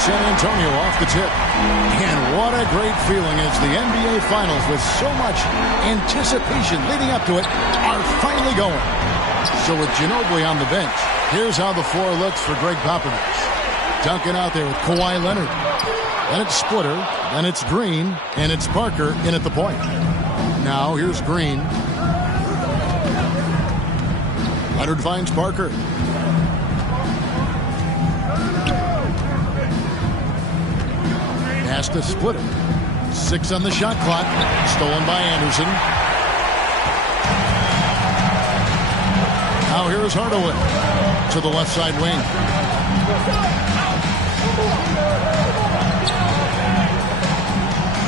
San Antonio off the tip. And what a great feeling as the NBA Finals, with so much anticipation leading up to it, are finally going. So with Ginobili on the bench, here's how the floor looks for Greg Popovich. Duncan out there with Kawhi Leonard. Then it's Splitter, then it's Green, and it's Parker in at the point. Now here's Green. Leonard finds Parker. Pass to Splitter. 6 on the shot clock. Stolen by Anderson. Now here's Hardaway to the left side wing.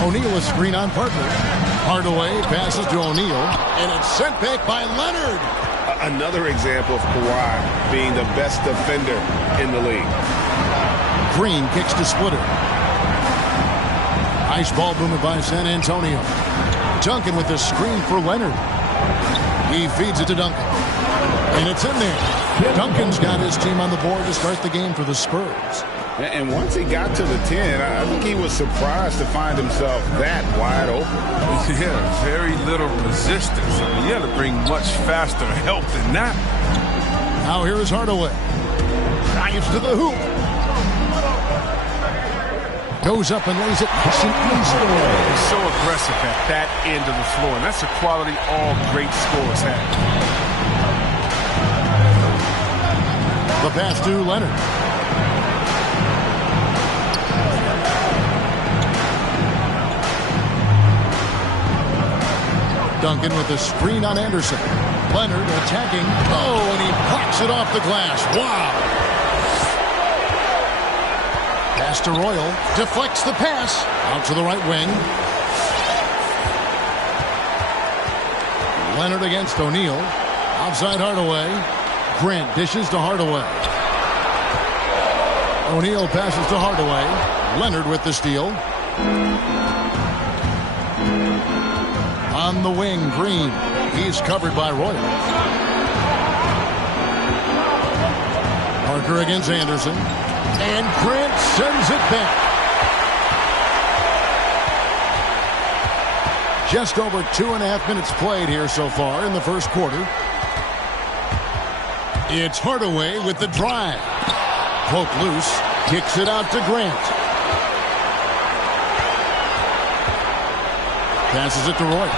O'Neal is screen on Parker. Hardaway passes to O'Neal, and it's sent back by Leonard. Another example of Kawhi being the best defender in the league. Green kicks to Splitter. Nice ball movement by San Antonio. Duncan with the screen for Leonard. He feeds it to Duncan. And it's in there. Duncan's got his team on the board to start the game for the Spurs. And once he got to the 10, I think he was surprised to find himself that wide open. Yeah, very little resistance. I mean, you had to bring much faster help than that. Now here is Hardaway. Drives to the hoop. Goes up and lays it nice and easy. He's so aggressive at that end of the floor, and that's a quality all great scorers have. The pass to Leonard. Duncan with the screen on Anderson. Leonard attacking. Oh, and he blocks it off the glass. Wow. Pass to Royal. Deflects the pass. Out to the right wing. Leonard against O'Neal. Outside Hardaway. Grant dishes to Hardaway. O'Neal passes to Hardaway. Leonard with the steal. On the wing, Green. He's covered by Royal. Parker against Anderson. And Grant sends it back. Just over 2.5 minutes played here so far in the first quarter. It's Hardaway with the drive. Poke loose. Kicks it out to Grant. Passes it to Roy.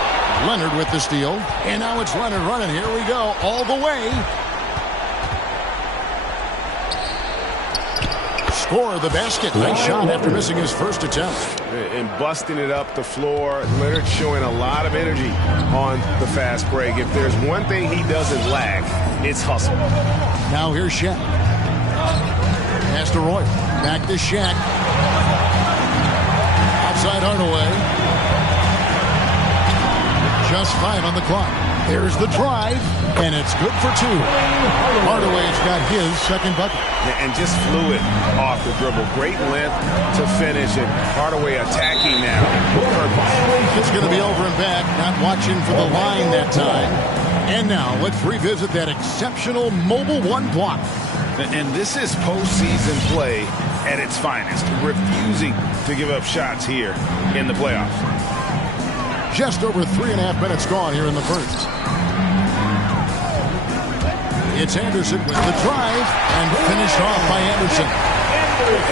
Leonard with the steal. And now it's Leonard running. Here we go. All the way. Score the basket. Nice shot after missing his first attempt. And busting it up the floor. Leonard showing a lot of energy on the fast break. If there's one thing he doesn't lack, it's hustle. Now here's Shaq. Pass to Roy. Back to Shaq. Outside Hardaway. Just 5 on the clock. There's the drive, and it's good for 2. Hardaway's got his second bucket. And just fluid off the dribble. Great length to finish it. Hardaway attacking now with purpose. It's going to be over and back. Not watching for the line that time. And now let's revisit that exceptional Mobile One block. And this is postseason play at its finest. Refusing to give up shots here in the playoffs. Just over 3.5 minutes gone here in the first. It's Anderson with the drive and finished off by Anderson.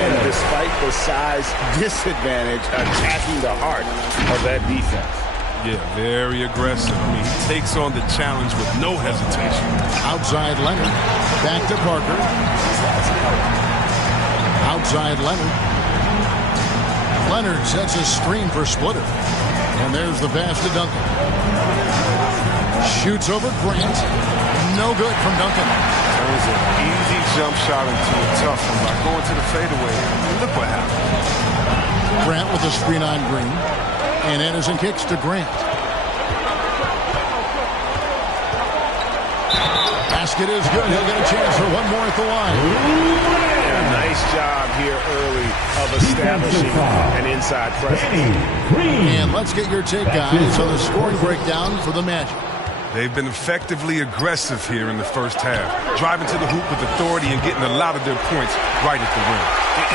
And despite the size disadvantage, attacking the heart of that defense. Yeah, very aggressive. I mean, he takes on the challenge with no hesitation. Outside Leonard. Back to Parker. Outside Leonard. Leonard sets a screen for Splitter. And there's the pass to Duncan. Shoots over Grant. No good from Duncan. That was an easy jump shot into a tough one by going to the fadeaway. Look what happened. Grant with a screen on Green. And Anderson kicks to Grant. Basket is good. He'll get a chance for one more at the line. And a nice job here early of establishing an inside presence. And let's get your take, guys, on the scoring breakdown for the Magic. They've been effectively aggressive here in the first half, driving to the hoop with authority and getting a lot of their points right at the rim.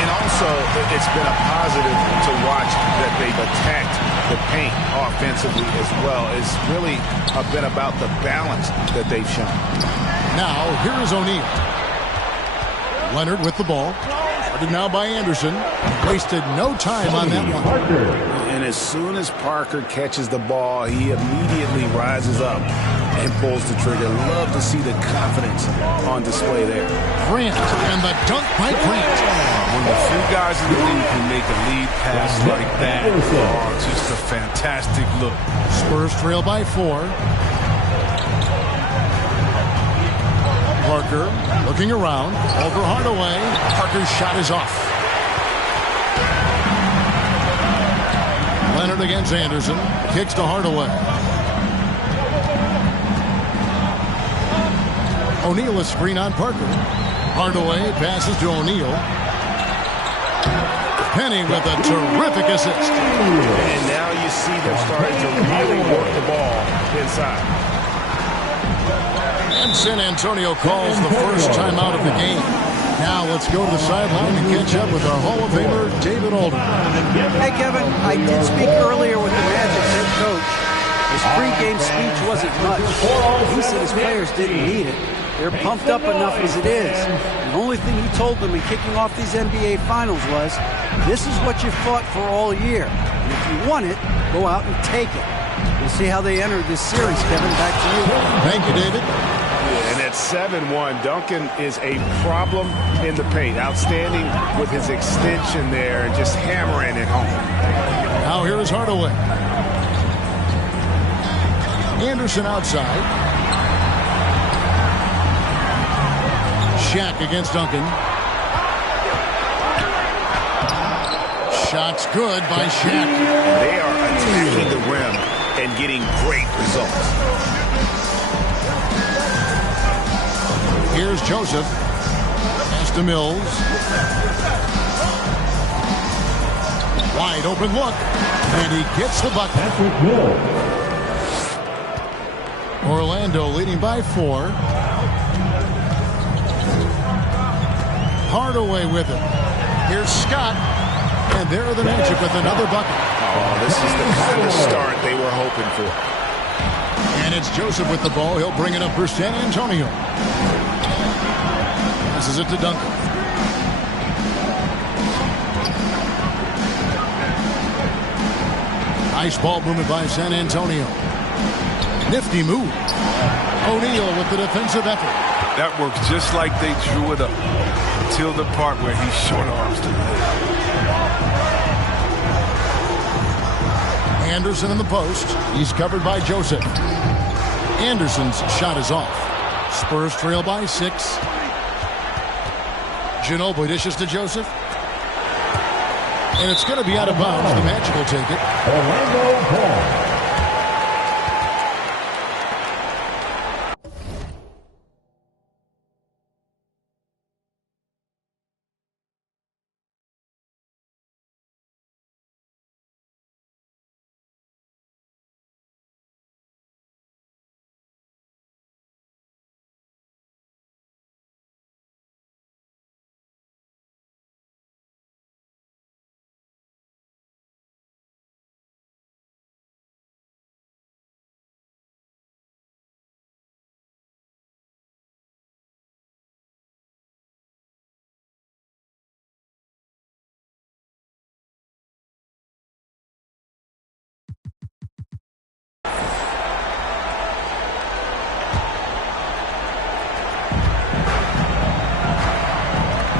And also, it's been a positive to watch that they've attacked the paint offensively as well. It's really been about the balance that they've shown. Now, here is O'Neal. Leonard with the ball. Guarded now by Anderson. Wasted no time on that one. And as soon as Parker catches the ball, he immediately rises up and pulls the trigger. Love to see the confidence on display there. Grant, and the dunk by Grant. When the few guys in the league can make a lead pass like that, just a fantastic look. Spurs trail by 4. Parker looking around. Over Hardaway. Parker's shot is off. Leonard against Anderson. Kicks to Hardaway. O'Neal a screen on Parker. Hardaway passes to O'Neal. Penny with a terrific assist. And now you see them starting to really work the ball inside. And San Antonio calls the first time out of the game. Now let's go to the sideline and catch up with our Hall of Famer, David Aldridge. Hey, Kevin, I did speak earlier with the Magic's head coach. His pregame speech wasn't much. He said his players didn't need it. They're pumped up enough as it is. The only thing he told them in kicking off these NBA Finals was, this is what you fought for all year. And if you want it, go out and take it. We'll see how they enter this series, Kevin. Back to you. Thank you, David. And at 7-1, Duncan is a problem in the paint. Outstanding with his extension there and just hammering it home. Now here is Hardaway. Anderson outside. Shaq against Duncan. Shot's good by Shaq. They are attacking the rim and getting great results. Here's Joseph. Pass to Mills. Wide open look. And he gets the bucket. Orlando leading by 4. Hardaway with it. Here's Scott. And there are the Magic with another bucket. Oh, this is the kind of start they were hoping for. And it's Joseph with the ball. He'll bring it up for San Antonio. Passes it to Duncan. Nice ball movement by San Antonio. Nifty move. O'Neal with the defensive effort. That works just like they drew it up until the part where he short arms to the Anderson in the post. He's covered by Joseph. Anderson's shot is off. Spurs trail by 6. Ginobili dishes to Joseph. And it's going to be out of bounds. The Magic will take it. Orlando ball.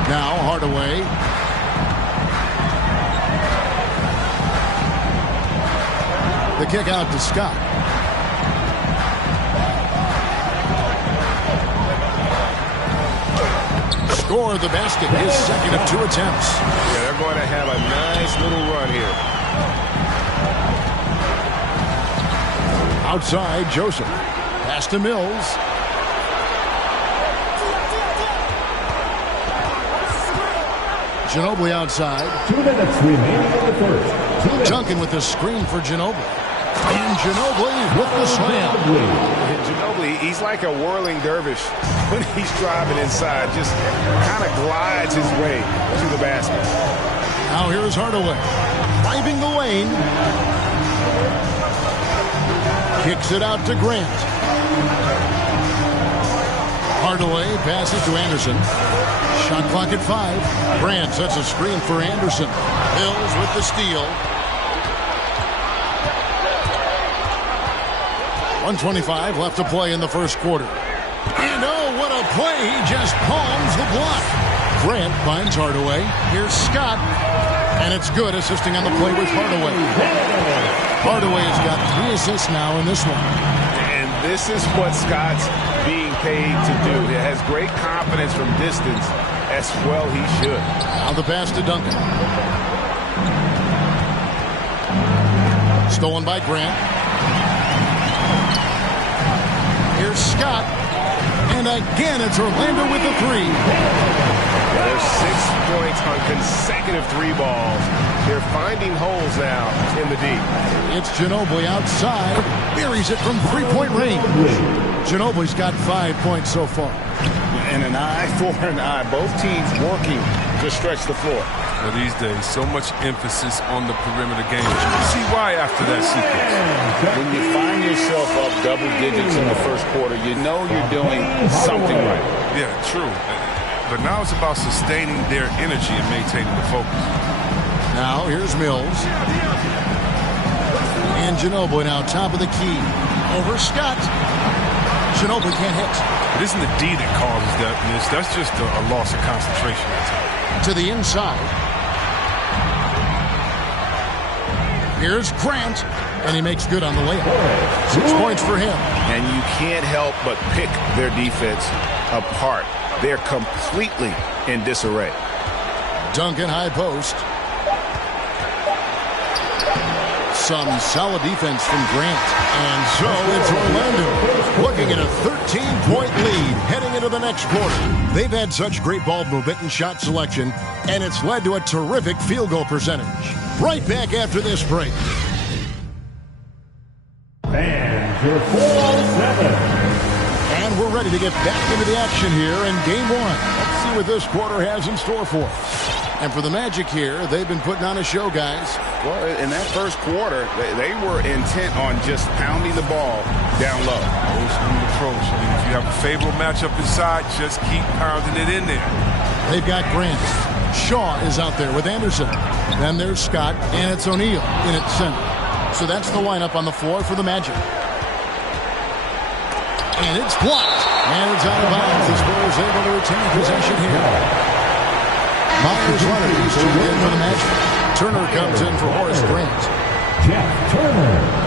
Now Hardaway. The kick out to Scott. Score the basket. His second of 2 attempts. Yeah, they're going to have a nice little run here. Outside, Joseph. Pass to Mills. Ginobili outside. 2 minutes remaining in the first. Duncan with the screen for Ginobili. And Ginobili with the slam. He's like a whirling dervish when he's driving inside. Just kind of glides his way to the basket. Now here's Hardaway. Driving the lane. Kicks it out to Grant. Hardaway passes to Anderson. Shot clock at 5. Grant sets a screen for Anderson. Mills with the steal. 1:25 left to play in the first quarter. And oh, what a play. He just palms the block. Grant finds Hardaway. Here's Scott. And it's good, assisting on the play with Hardaway. Hardaway has got 3 assists now in this one. And this is what Scott's being paid to do. He has great confidence from distance, as well he should. Now the pass to Duncan. Stolen by Grant. Here's Scott. And again, it's Orlando with the 3. There's 6 points on consecutive 3 balls. They're finding holes now in the D. It's Ginobili outside. Buries it from 3-point range. Ginobili's got 5 points so far. And an eye for an eye. Both teams working to stretch the floor. Well, these days, so much emphasis on the perimeter game. But you can see why after that sequence. When you find yourself up double digits in the first quarter, you know you're doing something right. Yeah, true. But now it's about sustaining their energy and maintaining the focus. Now here's Mills. And Ginobili now top of the key. Over Scott. Ginobili can't hit. It isn't the D that causes that miss. That's just a loss of concentration. To the inside. Here's Grant. And he makes good on the layup. 6 points for him. And you can't help but pick their defense apart. They're completely in disarray. Duncan high post. Some solid defense from Grant. And so it's Orlando looking at a 13-point lead heading into the next quarter. They've had such great ball movement and shot selection, and it's led to a terrific field goal percentage. Right back after this break. Fans, your 407. And we're ready to get back into the action here in Game 1. Let's see what this quarter has in store for us. And for the Magic here, they've been putting on a show, guys. Well, in that first quarter, they were intent on just pounding the ball down low. Old school approach. I mean, if you have a favorable matchup inside, just keep pounding it in there. They've got Grant. Shaw is out there with Anderson. Then there's Scott, and it's O'Neal in at center. So that's the lineup on the floor for the Magic. And it's blocked. And it's out of bounds. The Spurs able to retain possession here. Myers Leonard is tuned in for the Magic. Turner comes in for Horace Grant. Jeff Turner.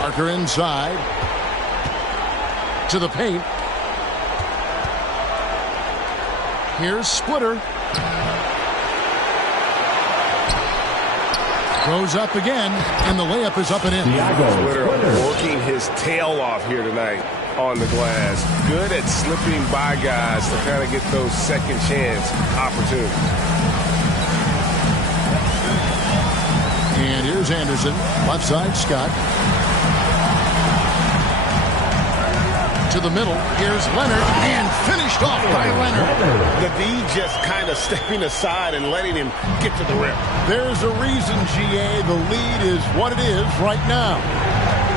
Parker inside. To the paint. Here's Splitter. Goes up again, and the layup is up and in. Splitter working his tail off here tonight on the glass. Good at slipping by guys to kind of get those second chance opportunities. And here's Anderson. Left side, Scott. To the middle. Here's Leonard. And finished off by Leonard. The D just kind of stepping aside and letting him get to the rim. There's a reason, GA. The lead is what it is right now.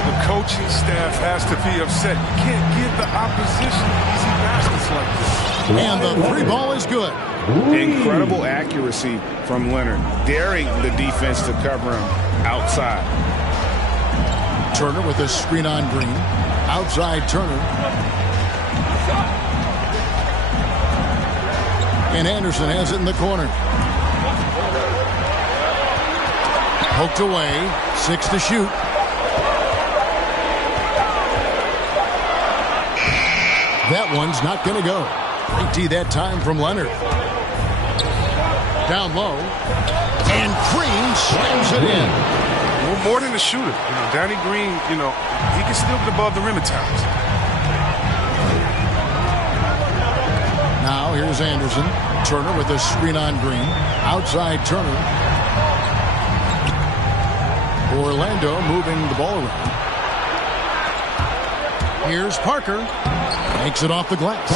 The coaching staff has to be upset. You can't give the opposition easy baskets like this. And the three ball is good. Incredible accuracy from Leonard, daring the defense to cover him outside. Turner with a screen on Green. Outside Turner. And Anderson has it in the corner. Poked away. 6 to shoot. That one's not going to go. Great D that time from Leonard. Down low. And Green slams it in. Well, more than a shooter. Danny Green, he can still get above the rim at times. Now here's Anderson. Turner with a screen on Green. Outside Turner. Orlando moving the ball around. Here's Parker. Makes it off the glass.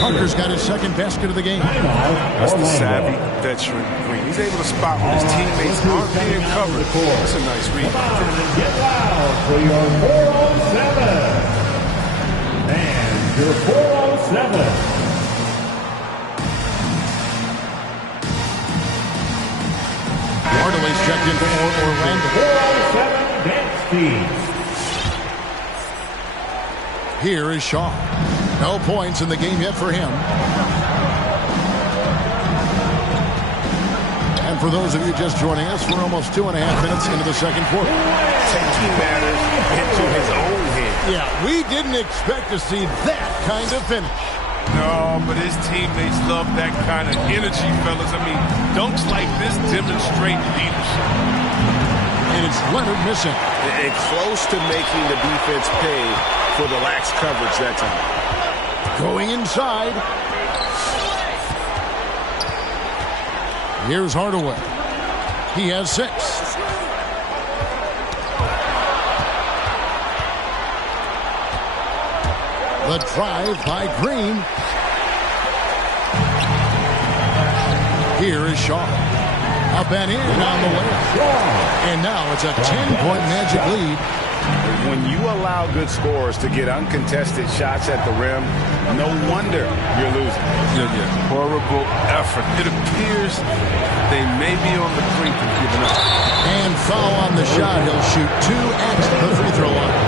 Parker's got his second basket of the game. That's the savvy veteran Green. He's able to spot when his teammates aren't being covered. That's a nice read. Get loud for your 407. And your 407. Hardaway's checked in for Orlando. 407 dance team. Here is Shaw. No points in the game yet for him. And for those of you just joining us, we're almost 2.5 minutes into the second quarter. Taking matters into his own hands. Yeah, we didn't expect to see that kind of finish. No, but his teammates love that kind of energy, fellas. I mean, dunks like this demonstrate leadership. And it's Leonard missing. And close to making the defense pay for the lax coverage that time. Going inside. Here's Hardaway. He has 6. The drive by Green. Here is Shaw. Up and in on the way. And now it's a 10-point Magic lead. When you allow good scorers to get uncontested shots at the rim, no wonder you're losing. Yeah. Horrible effort. It appears they may be on the brink of giving up. And foul on the shot. He'll shoot 2 at the free throw line.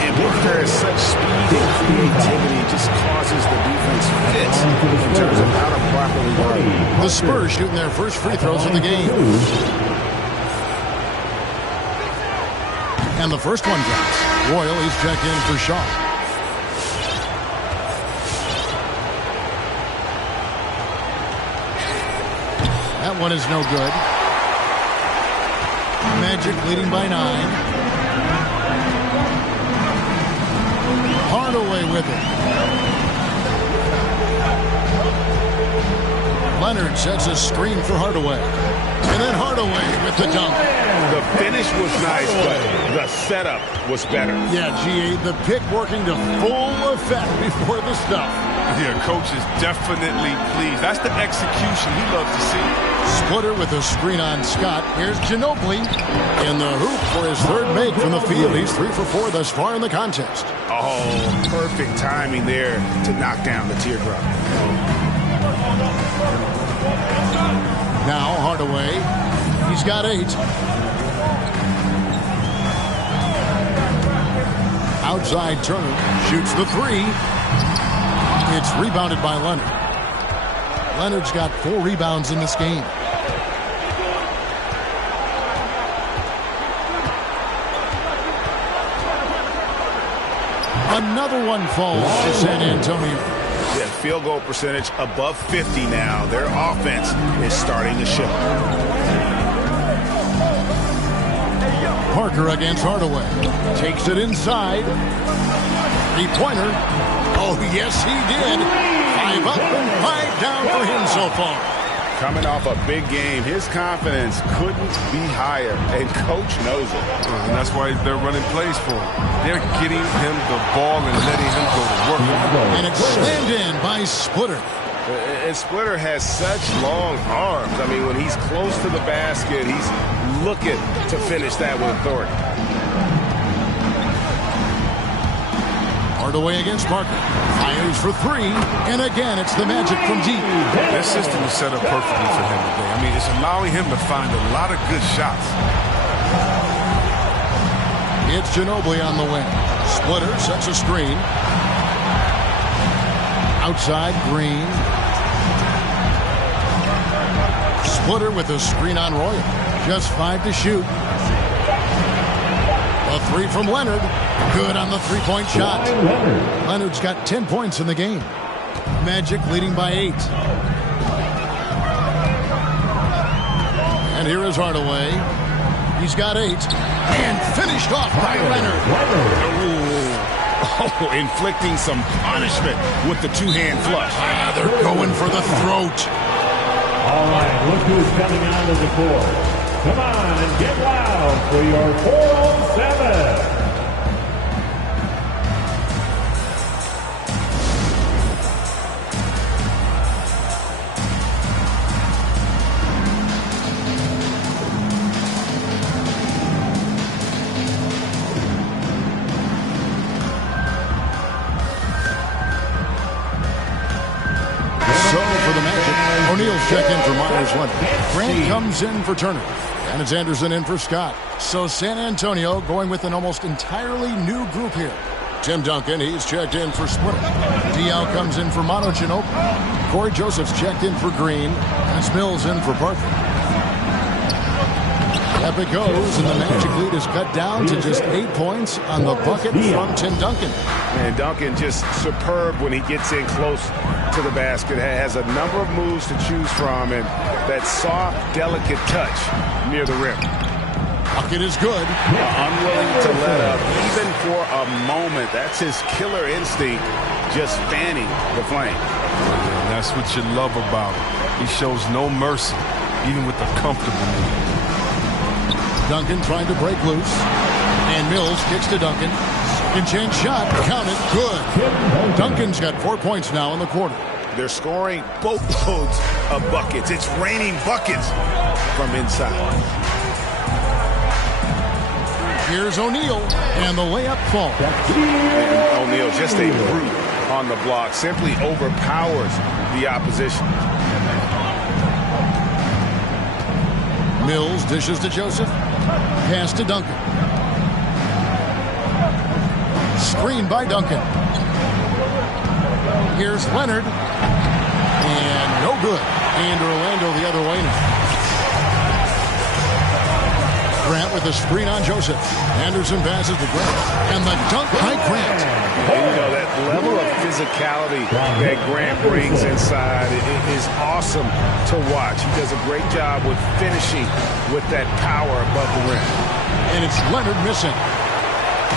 And if there is such speed and creativity, it just causes the defense fits in terms of how to properly guard. The Spurs shooting their first free throws of the game. And the first one drops. Royal, he's checked in for Shaw. That one is no good. Magic leading by 9. Hardaway with it. Leonard sets a screen for Hardaway. And then Hardaway with the dunk. The finish was nice, but the setup was better. Yeah, GA, the pick working to full effect before the stuff. Yeah, coach is definitely pleased. That's the execution he loves to see. Splitter with a screen on Scott. Here's Ginobili in the hoop for his third make from the field. He's 3 for 4 thus far in the contest. Oh, perfect timing there to knock down the teardrop. Now Hardaway. He's got 8. Outside Turner shoots the 3. It's rebounded by Leonard. Leonard's got 4 rebounds in this game. Another one falls to San Antonio. Yeah, field goal percentage above 50 now. Their offense is starting to show. Parker against Hardaway. Takes it inside. Three-pointer. Oh, yes, he did. 5 up and 5 down for him so far. Coming off a big game, his confidence couldn't be higher, and Coach knows it. And that's why they're running plays for him. They're getting him the ball and letting him go to work. And it's slammed in by Splitter. And Splitter has such long arms. I mean, when he's close to the basket, he's looking to finish that with authority. Hardaway against Parker. Fires for 3. And again, it's the Magic from deep. That system is set up perfectly for him today. I mean, it's allowing him to find a lot of good shots. It's Ginobili on the wing. Splitter sets a screen. Outside, Green. Splitter with a screen on Royal. Just 5 to shoot. A 3 from Leonard. Good on the three-point shot. Leonard's got 10 points in the game. Magic leading by 8. And here is Hardaway. He's got 8. And finished off by Leonard. Oh, inflicting some punishment with the two-hand flush. They're going for the throat. All right, look who's coming onto the court. Come on and get loud for your 4-on-7. O'Neal's checked in for Myers Leonard. Grant comes in for Turner. And it's Anderson in for Scott. So San Antonio going with an almost entirely new group here. Tim Duncan, he's checked in for Splitter. Diaw comes in for Manu Ginobili. Corey Joseph's checked in for Green. And it's Mills in for Parker. Up it goes, and the Magic lead is cut down to just 8 points on the bucket from Tim Duncan. And Duncan just superb when he gets in close to the basket. Has a number of moves to choose from, and that soft, delicate touch near the rim. Bucket is good. Unwilling to let up, even for a moment. That's his killer instinct, just fanning the flame. And that's what you love about him. He shows no mercy, even with the comfortable move. Duncan trying to break loose. And Mills kicks to Duncan. Second chance shot. Count it. Good. Duncan's got 4 points now in the quarter. They're scoring boatloads of buckets. It's raining buckets from inside. Here's O'Neal. And the layup falls. O'Neal, just a brute on the block. Simply overpowers the opposition. Mills dishes to Joseph. Pass to Duncan. Screen by Duncan. Here's Leonard. And no good. And Orlando the other way now. Grant with a screen on Joseph. Anderson passes to Grant. And the dunk by Grant. And you know, that level of physicality that Grant brings inside is awesome to watch. He does a great job with finishing with that power above the rim. And it's Leonard missing.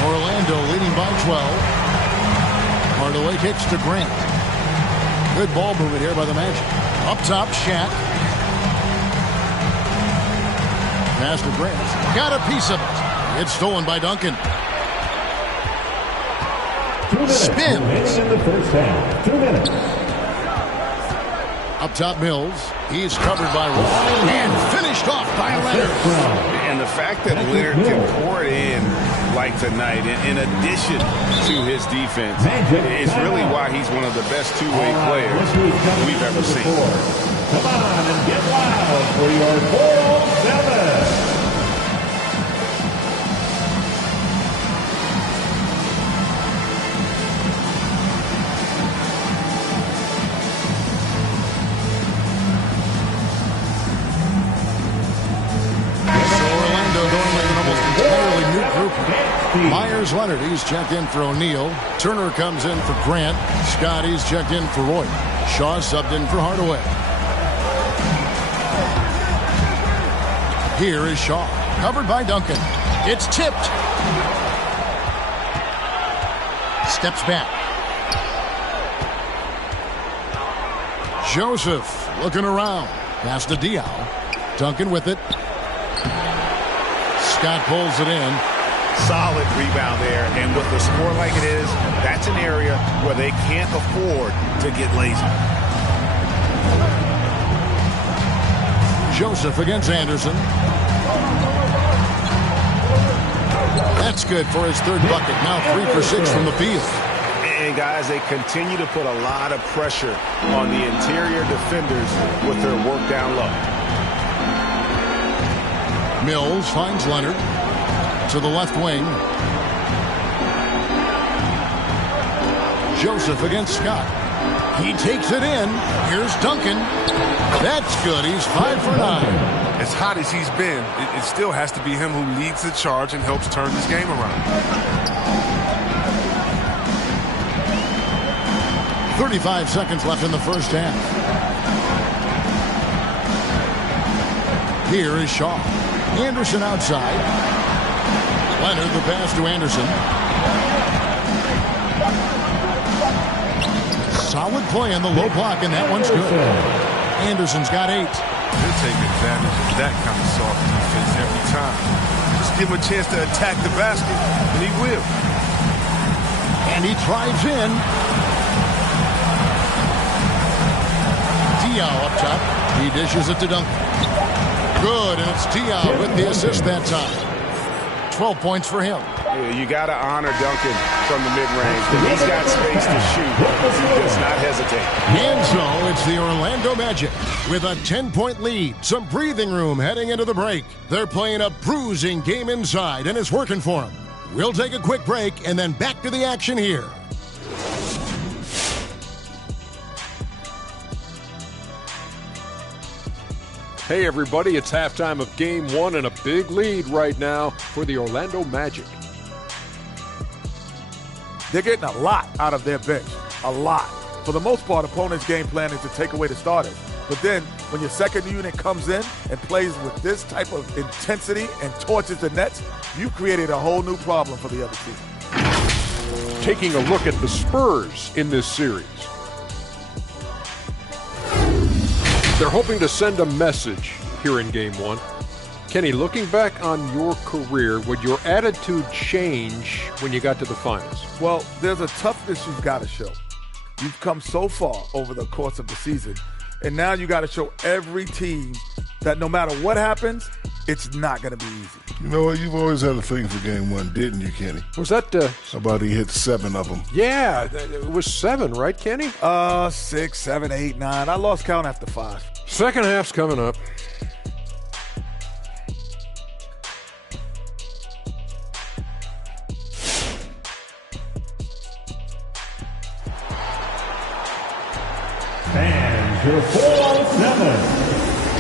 Orlando leading by 12. Hardaway kicks to Grant. Good ball movement here by the Magic. Up top, Shaq. Pass to Grant. Got a piece of it. It's stolen by Duncan. Spins. In the first half. 2 minutes. Up top, Mills. He's covered by Roy. And finished off by Leonard. And the fact that Leonard can pour it in like tonight, in addition to his defense, is really why he's one of the best two-way players we've ever seen. Come on and get loud for your 4-on-7. Myers Leonard, he's checked in for O'Neal. Turner comes in for Grant. Scotty's checked in for Roy. Shaw subbed in for Hardaway. Here is Shaw, covered by Duncan. It's tipped. Steps back. Joseph looking around. Pass to Diaw. Duncan with it. Scott pulls it in. Solid rebound there, and with the score like it is, that's an area where they can't afford to get lazy. Joseph against Anderson. That's good for his third bucket. Now 3 for 6 from the field. And guys, they continue to put a lot of pressure on the interior defenders with their work down low. Mills finds Leonard to the left wing. Joseph against Scott. He takes it in. Here's Duncan. That's good. He's 5 for 9. As hot as he's been, it still has to be him who leads the charge and helps turn this game around. 35 seconds left in the first half. Here is Shaw. Anderson outside. Leonard, the pass to Anderson. Solid play on the low block, and that one's good. Anderson's got 8. He'll take advantage of that kind of soft defense every time. Just give him a chance to attack the basket, and he will. And he drives in. Diaw up top. He dishes it to Duncan. Good, and it's Diaw with the assist that time. 12 points for him. Yeah, you got to honor Duncan from the mid-range. When he's got space to shoot, he does not hesitate. And so it's the Orlando Magic with a 10-point lead. Some breathing room heading into the break. They're playing a bruising game inside, and it's working for them. We'll take a quick break and then back to the action here. Hey everybody, it's halftime of Game 1 and a big lead right now for the Orlando Magic. They're getting a lot out of their bench. A lot. For the most part, opponents' game plan is to take away the starters. But then, when your second unit comes in and plays with this type of intensity and torches the nets, you've created a whole new problem for the other team. Taking a look at the Spurs in this series. They're hoping to send a message here in Game 1. Kenny, looking back on your career, would your attitude change when you got to the finals? Well, there's a toughness you've got to show. You've come so far over the course of the season, and now you got to show every team that no matter what happens, it's not going to be easy. You know what? You've always had a thing for Game 1, didn't you, Kenny? Was that... How about he hit 7 of them? Yeah, it was 7, right, Kenny? 6, 7, 8, 9. I lost count after 5. Second half's coming up. Fans, your 407.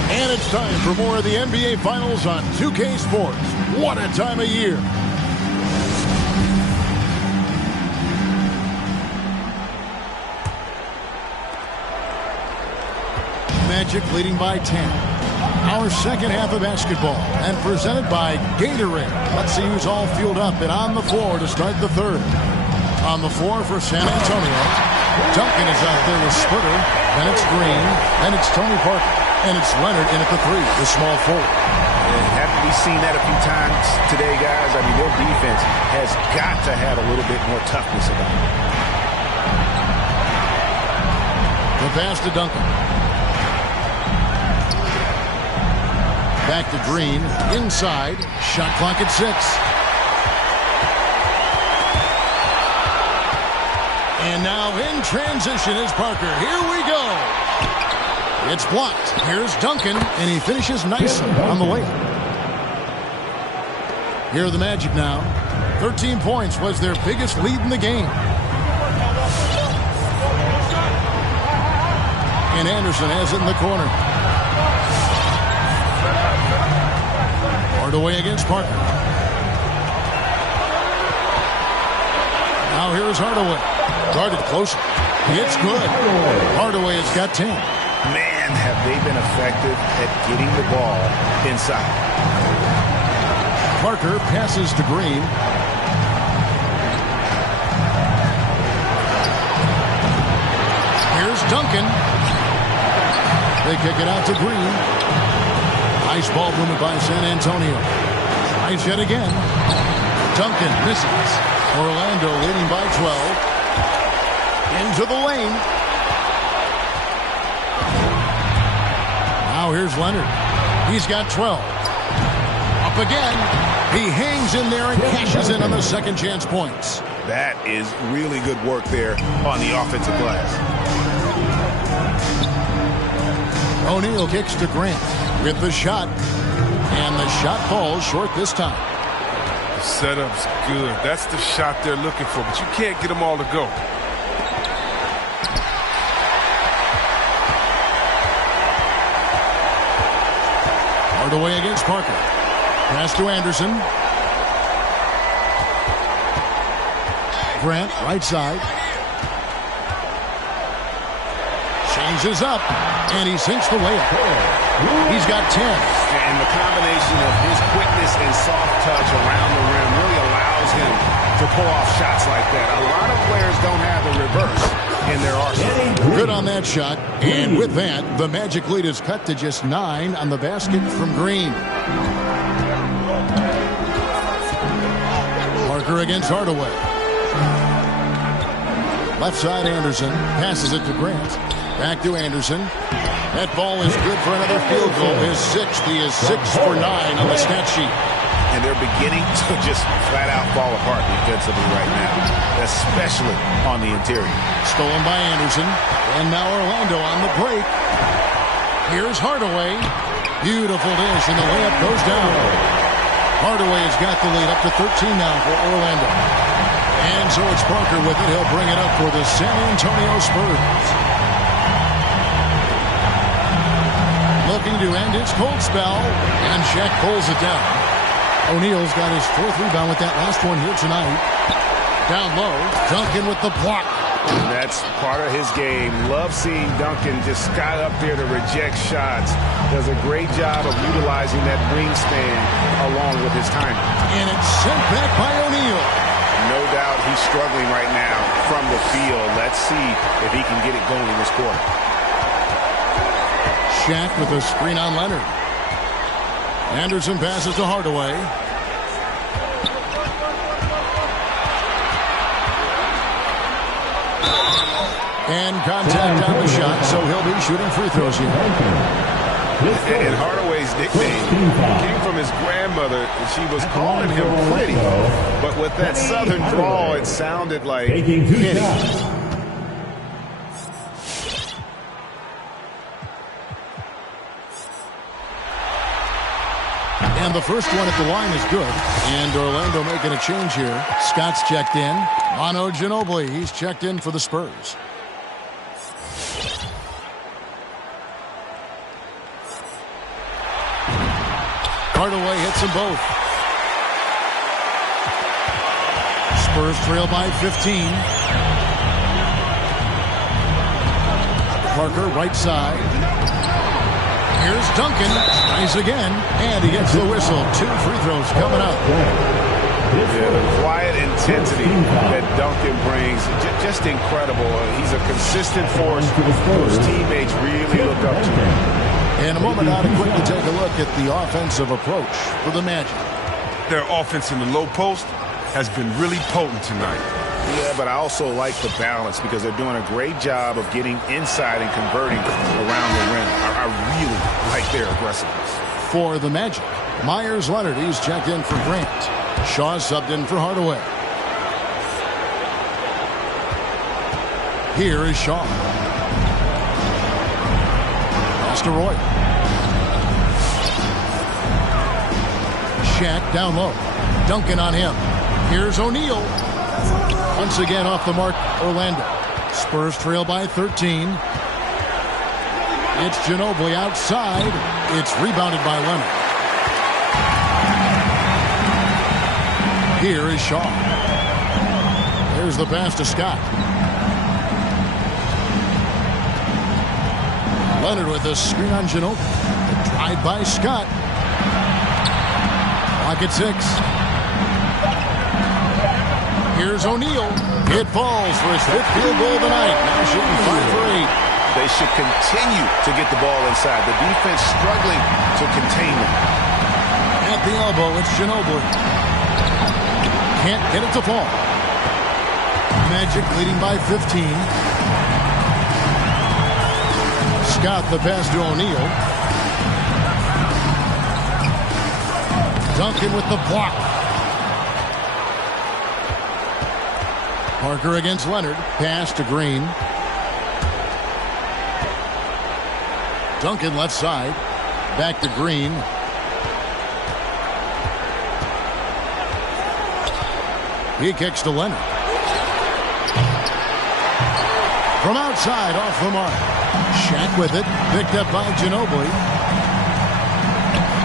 And it's time for more of the NBA Finals on 2K Sports. What a time of year. Magic leading by 10. Our second half of basketball and presented by Gatorade. Let's see who's all fueled up and on the floor to start the third. On the floor for San Antonio, Duncan is out there with Splitter. Then it's Green. Then it's Tony Parker. And it's Leonard in at the 3, the small forward. Haven't we seen that a few times today, guys? I mean, their defense has got to have a little bit more toughness about it. The pass to Duncan. Back to Green. Inside. Shot clock at 6. And now in transition is Parker. Here we go. It's blocked. Here's Duncan, and he finishes nicely on the layup. Here are the Magic now. 13 points was their biggest lead in the game. And Anderson has it in the corner. Hardaway against Parker. Now here's Hardaway. Guarded closer. It's good. Hardaway has got 10. Man, have they been effective at getting the ball inside. Parker passes to Green. Here's Duncan. They kick it out to Green. Nice ball movement by San Antonio. Nice yet again. Duncan misses. Orlando leading by 12. Into the lane. Now here's Leonard. He's got 12. Up again. He hangs in there and cashes in on the second chance points. That is really good work there on the offensive glass. O'Neal kicks to Grant with the shot. And the shot falls short this time. The setup's good. That's the shot they're looking for, but you can't get them all to go. Hardaway against Parker. Pass to Anderson. Grant, right side. Changes up, and he sinks the layup. He's got 10. And the combination of his quickness and soft touch around the rim really allows him to pull off shots like that. A lot of players don't have the reverse in their arsenal. Good on that shot. And with that, the Magic lead is cut to just 9 on the basket from Green. Parker against Hardaway. Left side, Anderson passes it to Grant. Back to Anderson. That ball is good for another field goal. His 6th. He is 6 for 9 on the stat sheet. And they're beginning to just flat out fall apart defensively right now, especially on the interior. Stolen by Anderson. And now Orlando on the break. Here's Hardaway. Beautiful dish, and the layup goes down. Hardaway has got the lead up to 13 now for Orlando. And so it's Parker with it. He'll bring it up for the San Antonio Spurs. Looking to end his cold spell, and Shaq pulls it down. O'Neal's got his 4th rebound with that last one here tonight. Down low, Duncan with the block. And that's part of his game. Love seeing Duncan just sky up there to reject shots. Does a great job of utilizing that wingspan along with his timing. And it's sent back by O'Neal. No doubt he's struggling right now from the field. Let's see if he can get it going in this quarter. Shaq with a screen on Leonard. Anderson passes to Hardaway. And contact on the shot, so he'll be shooting free throws here. And Hardaway's nickname came from his grandmother. She was calling him Pretty, but with that southern drawl, it sounded like Penny. And the first one at the line is good. And Orlando making a change here. Scott's checked in. Manu Ginobili, he's checked in for the Spurs. Hardaway hits them both. Spurs trail by 15. Parker, right side. Here's Duncan. Nice again. And he gets the whistle. 2 free throws coming up. Yeah, the quiet intensity that Duncan brings, just incredible. He's a consistent force whose teammates really look up to him. In a moment now to quickly take a look at the offensive approach for the Magic. Their offense in the low post has been really potent tonight. Yeah, but I also like the balance because they're doing a great job of getting inside and converting around the rim. I really like their aggressiveness. For the Magic, Myers Leonard, he's checked in for Grant. Shaw subbed in for Hardaway. Here is Shaw. Pass to Roy. Shaq down low. Duncan on him. Here's O'Neal. Once again off the mark, Orlando. Spurs trail by 13. It's Ginobili outside. It's rebounded by Leonard. Here is Shaw. Here's the pass to Scott. Leonard with the screen on Ginobili. The drive by Scott. Clock at 6. Here's O'Neal. It falls for his 5th field goal of the night. Now shooting 5 for 8. They should continue to get the ball inside. The defense struggling to contain them. At the elbow, it's Ginobili. Can't get it to fall. Magic leading by 15. Scott the pass to O'Neal. Duncan with the block. Parker against Leonard. Pass to Green. Duncan left side. Back to Green. He kicks to Leonard. From outside, off the mark. Shaq with it. Picked up by Ginobili.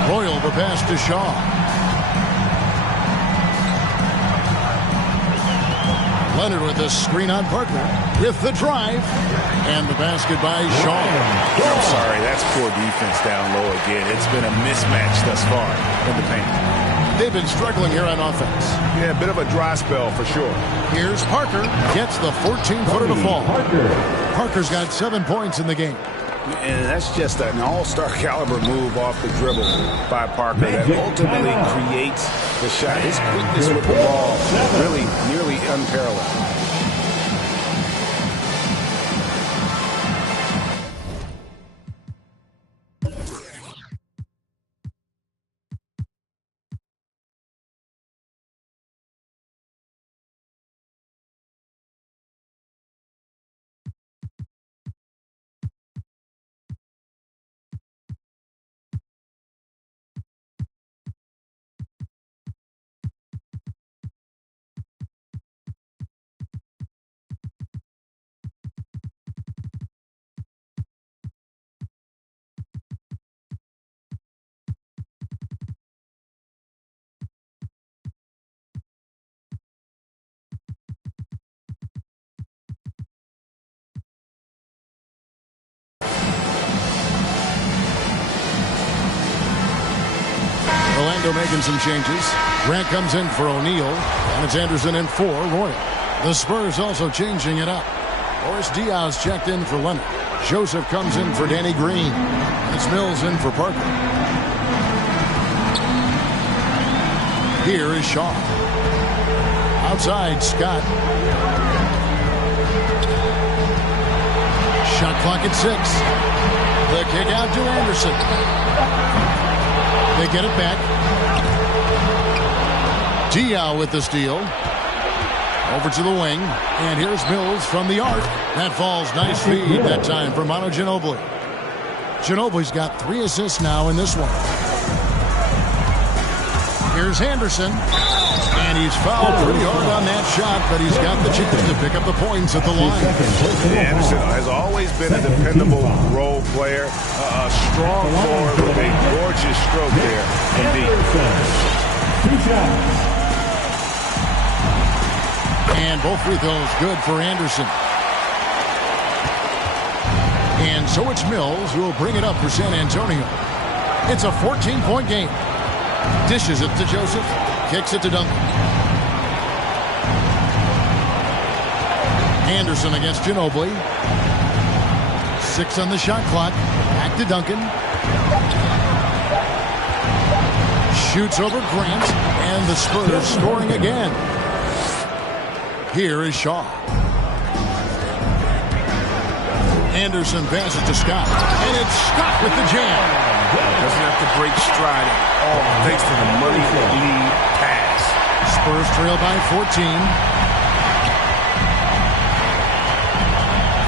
Royal the pass to Shaw. Leonard with the screen on Parker. With the drive. And the basket by Shaw. I'm sorry, that's poor defense down low again. It's been a mismatch thus far in the paint. They've been struggling here on offense. Yeah, a bit of a dry spell for sure. Here's Parker. Gets the 14-footer to fall. Parker's got 7 points in the game. And that's just an all-star caliber move off the dribble by Parker that ultimately creates the shot. His quickness with the ball really nearly unparalleled. Orlando making some changes. Grant comes in for O'Neal. And it's Anderson in for Royal. The Spurs also changing it up. Boris Diaz checked in for Leonard. Joseph comes in for Danny Green. And it's Mills in for Parker. Here is Shaw. Outside, Scott. Shot clock at 6. The kick out to Anderson. They get it back. Diaw with the steal. Over to the wing. And here's Mills from the arc. That falls. Nice feed that time from Manu Ginobili. Ginobili's got 3 assists now in this one. Here's Anderson. And he's fouled pretty hard on that shot, but he's got the chance to pick up the points at the line. Anderson has always been a dependable role player, a strong forward with a gorgeous stroke there indeed. And both free throws good for Anderson. And so it's Mills who will bring it up for San Antonio. It's a 14-point game. Dishes it to Joseph. Kicks it to Duncan. Anderson against Ginobili. 6 on the shot clock. Back to Duncan. Shoots over Grant. And the Spurs scoring again. Here is Shaw. Anderson passes to Scott. And it's Scott with the jam. Doesn't have to break stride at all thanks to the money lead pass. Spurs trail by 14.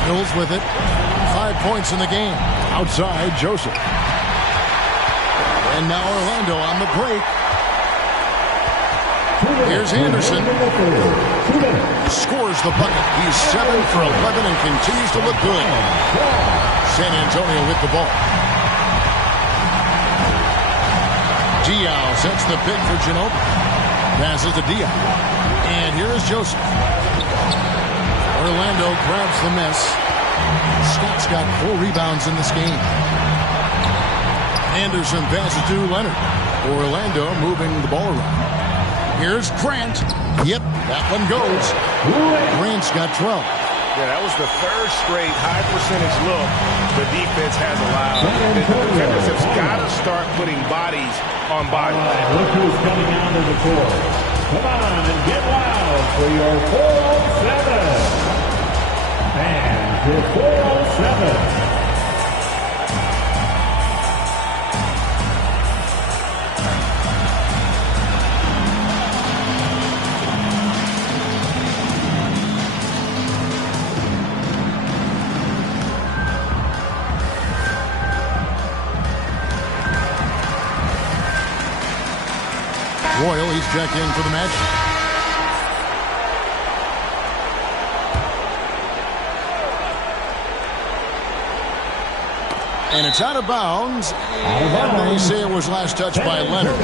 Mills with it. 5 points in the game. Outside, Joseph. And now Orlando on the break. Here's Anderson. Scores the bucket. He's 7 for 11 and continues to look good. San Antonio with the ball. Diaw sets the pick for Ginobili. Passes to Diaw. And here is Joseph. Orlando grabs the miss. Scott's got 4 rebounds in this game. Anderson passes to Leonard. Orlando moving the ball around. Here's Grant. Yep, that one goes. Grant's got 12. Yeah, that was the 3rd straight high percentage look the defense has allowed. The defenders have got to start putting bodies on bodies. Look who's coming out of the court. Come on and get loud for your 407. And your 407. Royal, he's checked in for the match. And it's out of bounds. And they say it was last touched by Leonard.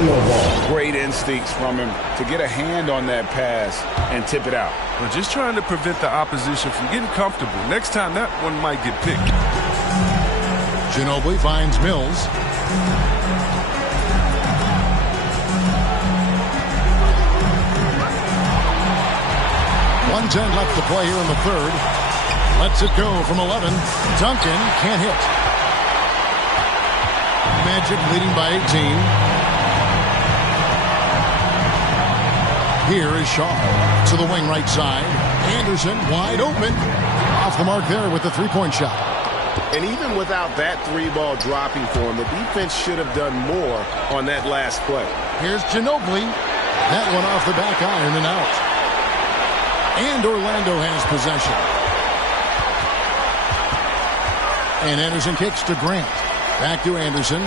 Great instincts from him to get a hand on that pass and tip it out. We're just trying to prevent the opposition from getting comfortable. Next time, that one might get picked. Ginobili finds Mills. 1:10 left to play here in the 3rd. Lets it go from 11. Duncan can't hit. Magic leading by 18. Here is Shaw to the wing right side. Anderson wide open. Off the mark there with the 3-point shot. And even without that 3-ball dropping for him, the defense should have done more on that last play. Here's Ginobili. That one off the back iron and out. And Orlando has possession. And Anderson kicks to Grant. Back to Anderson.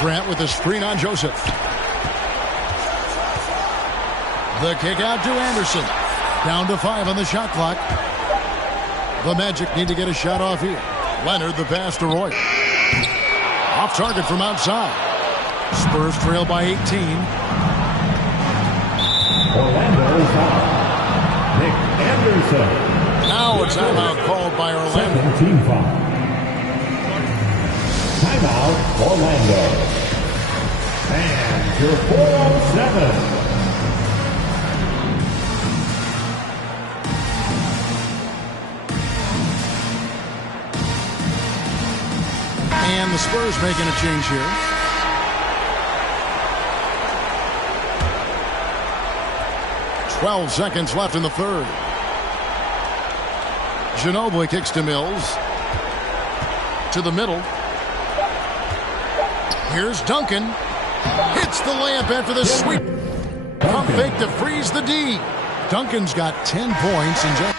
Grant with a screen on Joseph. The kick out to Anderson. Down to 5 on the shot clock. The Magic need to get a shot off here. Leonard the pass to Roy. Off target from outside. Spurs trail by 18. Orlando is out. Nick Anderson. Now a timeout called by Orlando. 2nd team foul. Timeout, Orlando. And your 407. And the Spurs making a change here. "12 seconds left in the 3rd. Ginobili kicks to Mills. To the middle. Here's Duncan. Hits the layup after the sweep. Pump fake to freeze the D. Duncan's got 10 points and just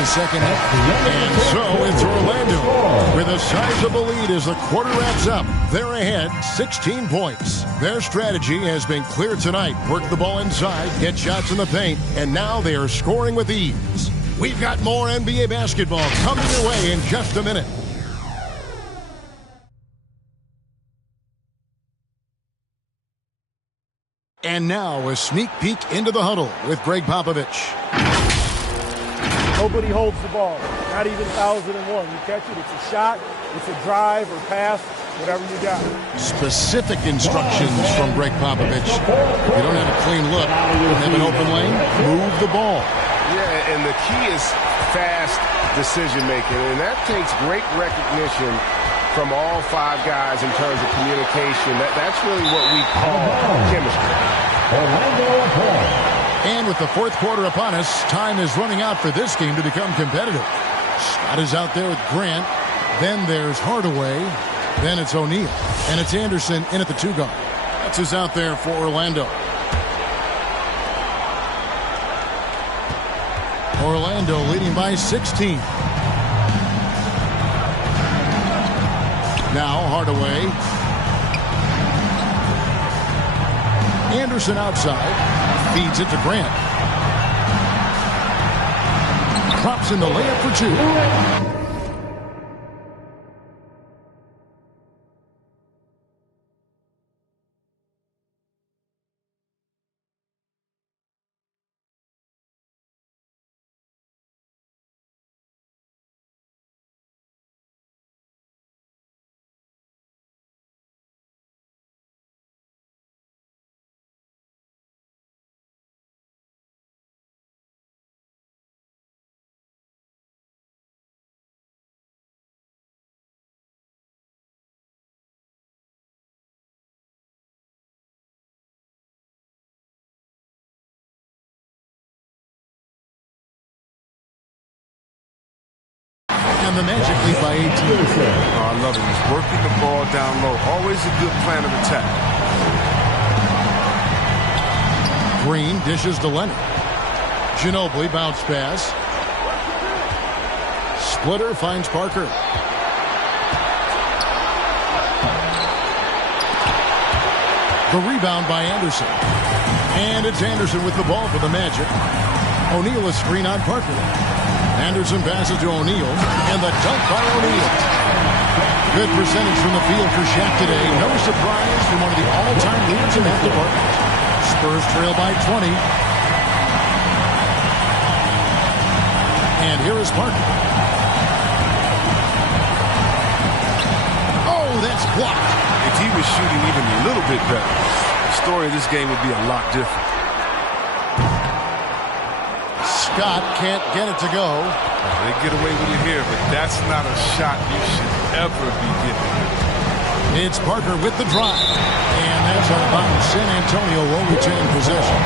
the second half. And so it's Orlando with a sizable lead as the quarter wraps up. They're ahead 16 points. Their strategy has been clear tonight. Work the ball inside, get shots in the paint, and now they are scoring with ease. We've got more NBA basketball coming your way in just a minute. And now a sneak peek into the huddle with Greg Popovich. Nobody holds the ball, not even 1,001. You catch it, it's a shot, it's a drive or pass, whatever you got. Specific instructions from Greg Popovich. If you don't have a clean look, don't have an open lane, move the ball. Yeah, and the key is fast decision-making, and that takes great recognition from all five guys in terms of communication. That's really what we call chemistry. And with the fourth quarter upon us, time is running out for this game to become competitive. Scott is out there with Grant. Then there's Hardaway. Then it's O'Neal. And it's Anderson in at the 2 guard. That's who's out there for Orlando. Orlando leading by 16. Now Hardaway. Anderson outside. Feeds it to Grant. Drops in the layup for 2. And the Magic lead by 18. Oh, I love it. He's working the ball down low. Always a good plan of attack. Green dishes to Leonard. Ginobili bounce pass. Splitter finds Parker. The rebound by Anderson. And it's Anderson with the ball for the Magic. O'Neal a screen on Parker. Anderson passes to O'Neal, and the dunk by O'Neal. Good percentage from the field for Shaq today. No surprise from one of the all-time leaders in that department. Spurs trail by 20. And here is Parker. Oh, that's blocked. If he was shooting even a little bit better, the story of this game would be a lot different. Scott can't get it to go. They get away with it here, but that's not a shot you should ever be getting. It's Parker with the drive. And that's out of bounds. San Antonio will retain possession.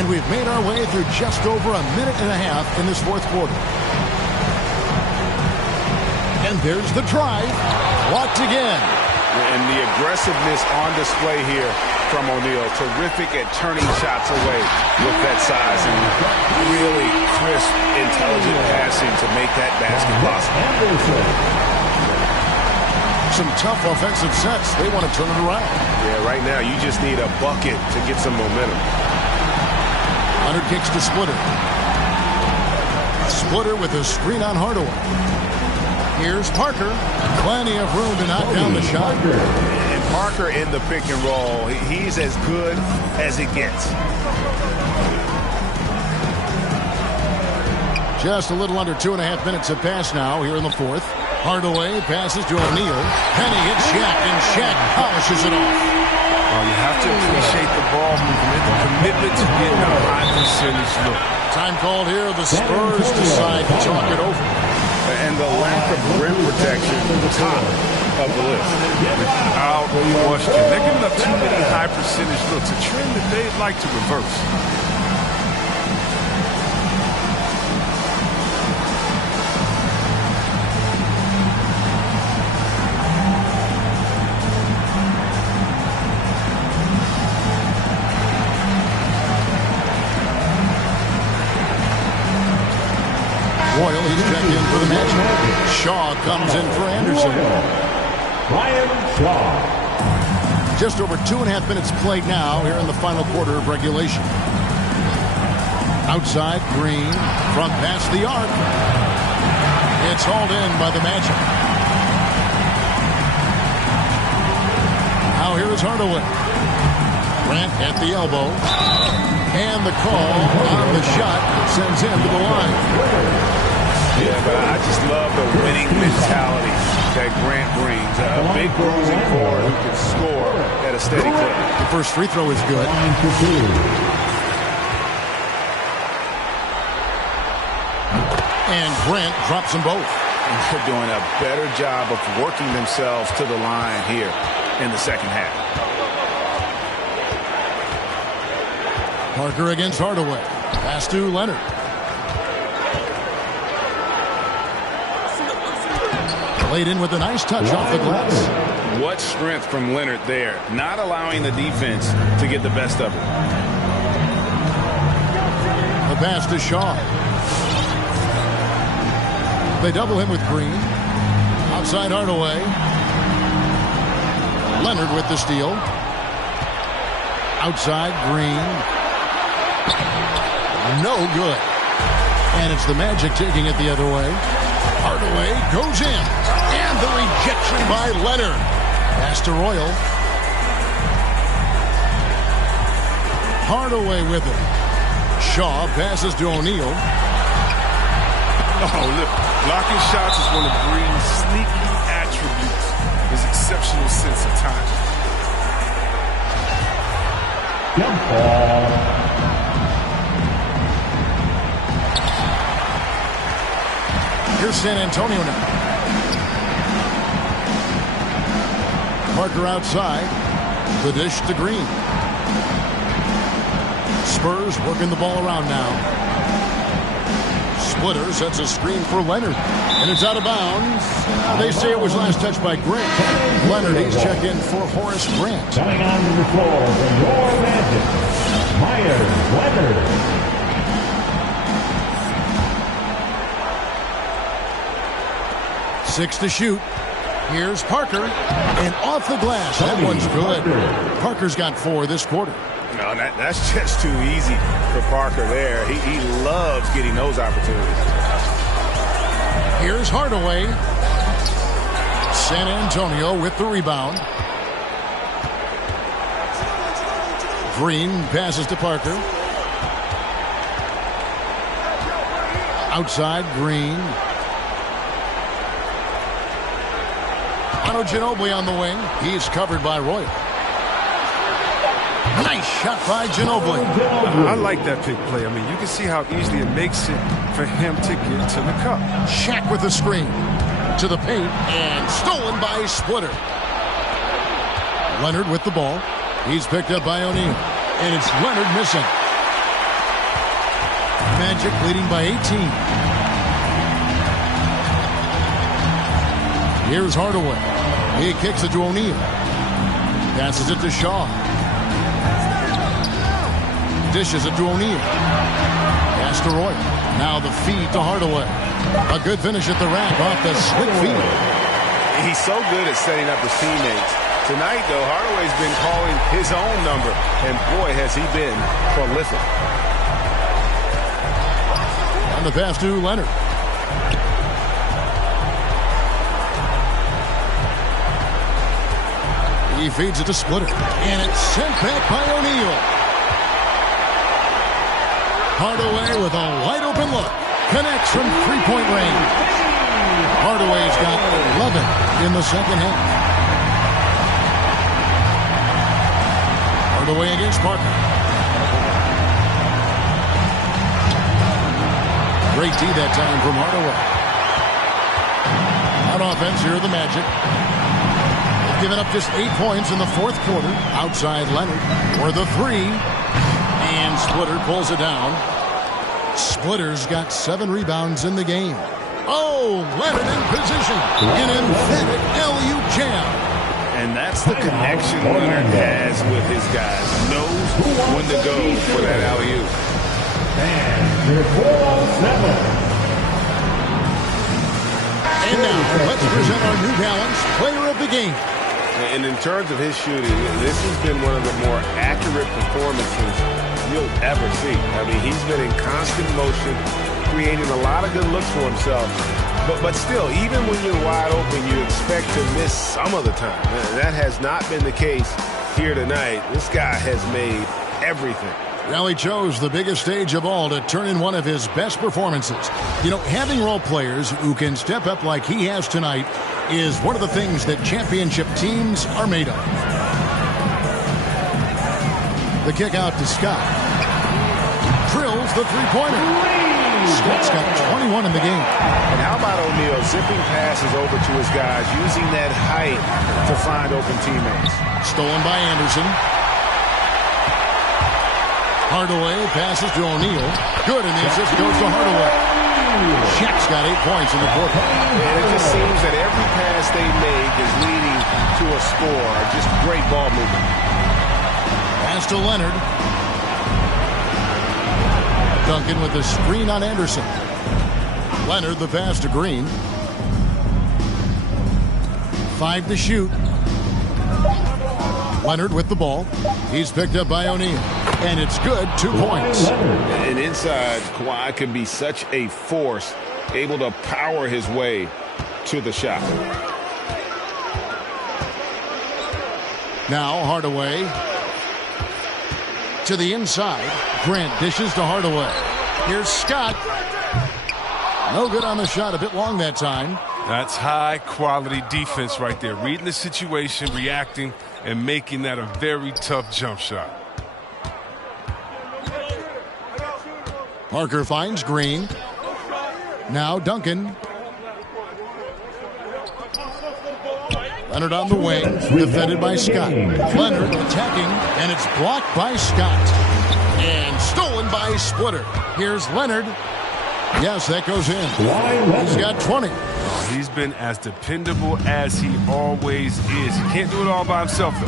And we've made our way through just over a minute and a half in this fourth quarter. And there's the drive. Blocked again. And the aggressiveness on display here from O'Neal. Terrific at turning shots away with that size. And really crisp, intelligent passing to make that basket possible. Some tough offensive sets. They want to turn it around. Yeah, right now you just need a bucket to get some momentum. Leonard kicks to Splitter. Splitter with a screen on Hardaway. Here's Parker. Plenty of room to knock down the shot. And Parker in the pick and roll. He's as good as it gets. Just a little under 2.5 minutes have passed now here in the fourth. Hardaway passes to O'Neal. Penny hits Shaq, and Shaq polishes it off. Oh, you have to appreciate the ball movement, the commitment to getting a high percentage look. Time called here. The Spurs decide to talk it over. And the lack of rim protection, top of the list. Without question. They're giving up too many high percentage looks, a trend that they'd like to reverse. Shaw comes in for Anderson. Brian Shaw. Just over 2.5 minutes played now here in the final quarter of regulation. Outside, Green, front past the arc. It's hauled in by the Magic. Now here is Hardaway. Grant at the elbow. And the call on the shot sends him to the line. Yeah, but I just love the winning mentality that Grant brings. A big bruising forward who can score at a steady clip. The first free throw is good. And Grant drops them both. And they're doing a better job of working themselves to the line here in the second half. Parker against Hardaway. Pass to Leonard. Laid in with a nice touch off the glass. What strength from Leonard there, not allowing the defense to get the best of it. The pass to Shaw. They double him with Green. Outside Hardaway. Leonard with the steal. Outside Green. No good. And it's the Magic taking it the other way. Hardaway goes in. And the rejection by Leonard. Pass to Royal. Hardaway with it. Shaw passes to O'Neal. Oh, look. Blocking shots is one of Green's sneaky attributes. His exceptional sense of time. Jump ball. Here's San Antonio now. Parker outside. The dish to Green. Spurs working the ball around now. Splitter sets a screen for Leonard. And it's out of bounds. They say it was last touched by Grant. Leonard, he's checked in for Horace Grant. Coming onto the floor for your Magic, Myers Leonard. 6 to shoot. Here's Parker. And off the glass. That one's good. Parker's got 4 this quarter. No, that's just too easy for Parker there. He loves getting those opportunities. Here's Hardaway. San Antonio with the rebound. Green passes to Parker. Outside, Green. Ginobili on the wing. He's covered by Roy. Nice shot by Ginobili. I like that pick play. I mean, you can see how easily it makes it for him to get to the cup. Shaq with the screen. To the paint. And stolen by Splitter. Leonard with the ball. He's picked up by O'Neal. And it's Leonard missing. Magic leading by 18. Here's Hardaway. He kicks it to O'Neal. Passes it to Shaw. Dishes it to O'Neal. Pass to Roy. Now the feed to Hardaway. A good finish at the rack off the slick feed. He's so good at setting up his teammates. Tonight, though, Hardaway's been calling his own number. And boy, has he been prolific. On the pass to Leonard. He feeds it to Splitter. And it's sent back by O'Neal. Hardaway with a wide open look. Connects from three-point range. Hardaway's got 11 in the second half. Hardaway against Parker. Great tee that time from Hardaway. On offense, here are the Magic. Giving up just 8 points in the fourth quarter. Outside Leonard for the 3. And Splitter pulls it down. Splitter's got 7 rebounds in the game. Oh, Leonard in position. An emphatic LU jam. And that's the connection Leonard has with his guys. Knows when to go for that alley-oop. And your 4-on-7. And now, let's present our New Balance Player of the Game. And in terms of his shooting, this has been one of the more accurate performances you'll ever see. I mean, he's been in constant motion, creating a lot of good looks for himself. But still, even when you're wide open, you expect to miss some of the time. That has not been the case here tonight. This guy has made everything. Well, he chose the biggest stage of all to turn in one of his best performances. You know, having role players who can step up like he has tonight is one of the things that championship teams are made of. The kick out to Scott. Drills the three-pointer. Scott's got 21 in the game. And how about O'Neal zipping passes over to his guys, using that height to find open teammates. Stolen by Anderson. Hardaway passes to O'Neal. Good, and the assist goes to Hardaway. Shaq's got 8 points in the quarter. And it just seems that every pass they make is leading to a score. Just great ball movement. Pass to Leonard. Duncan with the screen on Anderson. Leonard the pass to Green. 5 to shoot. Leonard with the ball. He's picked up by O'Neal. And it's good, 2 points. And inside, Kawhi can be such a force, able to power his way to the shot. Now Hardaway to the inside. Grant dishes to Hardaway. Here's Scott. No good on the shot, a bit long that time. That's high-quality defense right there. Reading the situation, reacting, and making that a very tough jump shot. Parker finds Green. Now Duncan. Leonard on the wing, defended by Scott. Leonard attacking, and it's blocked by Scott. And stolen by Splitter. Here's Leonard. Yes, that goes in. He's got 20. He's been as dependable as he always is. He can't do it all by himself, though.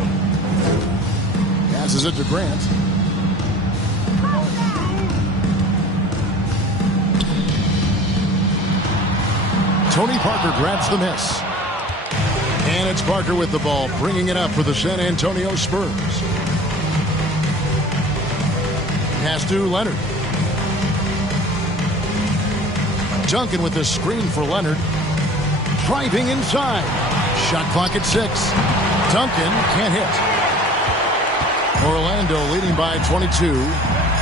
Passes it to Grant. Tony Parker grabs the miss. And it's Parker with the ball, bringing it up for the San Antonio Spurs. Pass to Leonard. Duncan with the screen for Leonard. Driving inside. Shot clock at 6. Duncan can't hit. Orlando leading by 22.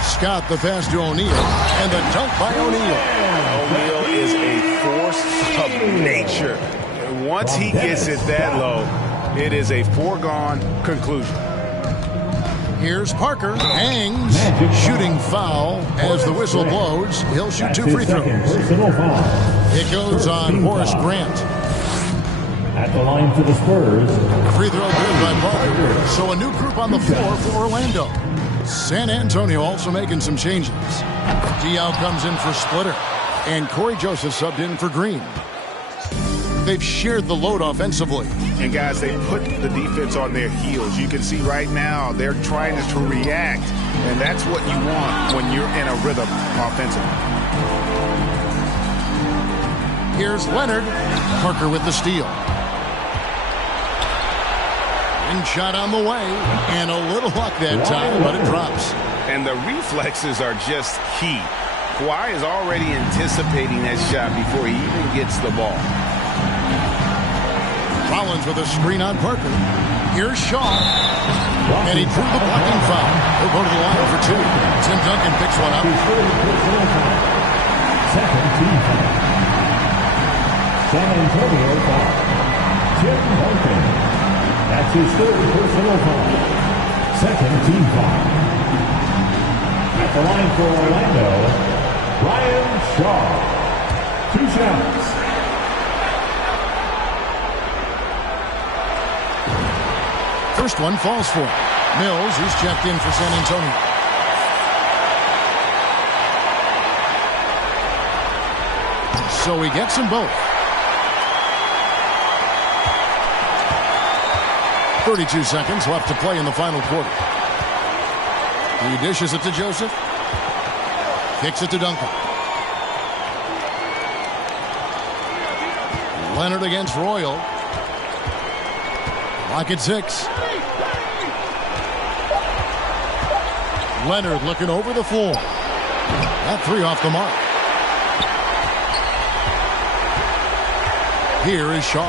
Scott the pass to O'Neal. And the dunk by O'Neal. O'Neal is a force of nature. And once he gets it that low, it is a foregone conclusion. Here's Parker. Hangs. Shooting foul as the whistle blows. He'll shoot 2 free throws. It goes on Horace Grant. At the line for the Spurs. Free throw good by Parker. So a new group on the floor for Orlando. San Antonio also making some changes. Diaw comes in for Splitter. And Corey Joseph subbed in for Green. They've shared the load offensively. And guys, they put the defense on their heels. You can see right now they're trying to react, and that's what you want when you're in a rhythm offensively. Here's Leonard. Parker with the steal. And shot on the way. And a little luck that time, but it drops. And the reflexes are just key. Kawhi is already anticipating that shot before he even gets the ball. Rollins with a screen on Parker. Here's Shaw. And he drew the blocking foul. He'll go to the line for 2. Tim Duncan picks one up. Second team foul. San Antonio foul. Tim Duncan. That's his 3rd personal foul. Second team foul. At the line for Orlando, Ryan Shaw. 2 shots. First one falls for him. Mills, who's checked in for San Antonio. So he gets them both. 32 seconds left to play in the final quarter. He dishes it to Joseph. Kicks it to Duncan. Leonard against Royal. Lock at 6. Leonard looking over the floor. That 3 off the mark. Here is Shaw.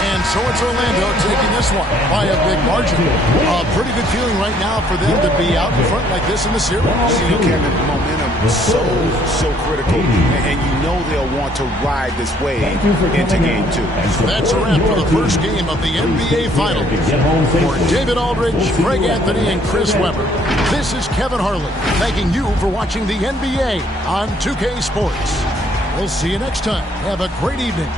And so it's Orlando taking this one by a big margin. A pretty good feeling right now for them to be out in front like this in the series. Kevin, momentum so critical, and you know they'll want to ride this wave into Game 2. That's a wrap for the first game of the NBA Finals. For David Aldridge, Greg Anthony, and Chris Webber, this is Kevin Harlan thanking you for watching the NBA on 2K Sports. We'll see you next time. Have a great evening.